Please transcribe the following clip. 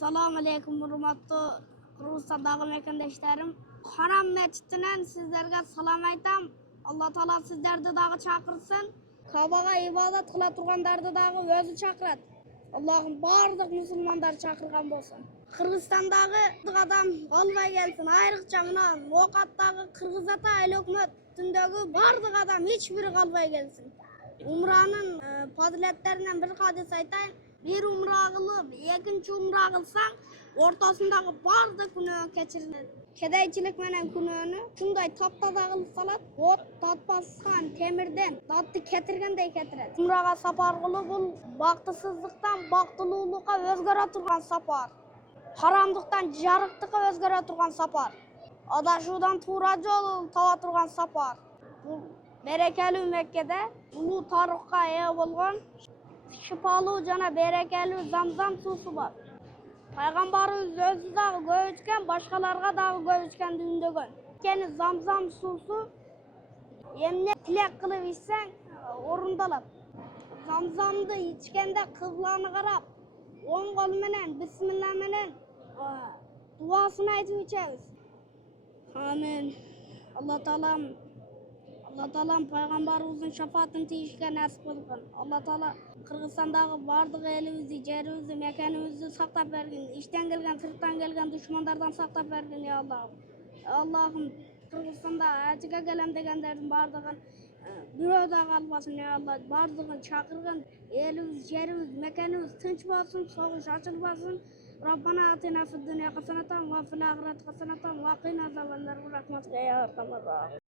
Assalamu alaikum hurmatly Kırgızstandagı mekendeşlerim. Haram mescidinен sizlerge salam aytam. Allah Taala sizlerdi dagı çakırsın. Kabaga ibadat kıla turgandardı dagı özü çakırat. Allah'ım bardyk musulmanдар çakırgan bolsun. Kırgızstandagı adam albay gelsin. Ayrıkça mına Noqatdagı Kırgız ata el hökümetindägi bardyk adam hiçbiri kalbay gelsin. Umranın faziletlerinden bir hadis aytayın. Bir umra kılıp, ikinci umra kılsan, ortasındaki bardık günü keçirilir. Kedayçilik menen gününü, şunday taptada kılsalat, ot tatmaskan temirden, tatlı ketirgendey ketirer. Umraga sapar kılı bul, baktısızlıktan baktılуулukka özgöre turgan sapar. Haramdıktan jarıktıkka özgöre turgan sapar. Adaşudan tuğra jol taba turgan sapar. Bu berekeli Mekke'de ulu tarıkka eye bolgan şifalı jana berekeli zamzam susu var. Peygamberimiz özü dagı göv içken, başkalarga dagı göv içken dündөгөн. Keni zamzam susu emne tilek kılıp içsen orundalat. Zamzamdı içkende kıblany karap, oң kol menen bismillah menen duasını aytıp içebiz. Amin. Allah Taala Peygamberimizin şefaatini tiyişke nasip kılgın. Allah Taala Kırgızstandagı bardyk elimizi, jerimizi, mekanimizi saktap bergin. İşten gelgen, sırttan gelgen düşmanlardan saktap bergin ya Allah'ım. Allah'ım Kırgızstanda açıga gelen degenlerin bardygyn biröde kalmasın ya Allah. Bardygyn çakırgın. Elimiz, jerimiz, mekanimiz tınç bolsun, soğuş açılmasın. Rabbana atina fid dunya hasanatan ve fil ahireti hasanatan ve qina azabannar. Rahmetka ya Erhamer Rahim.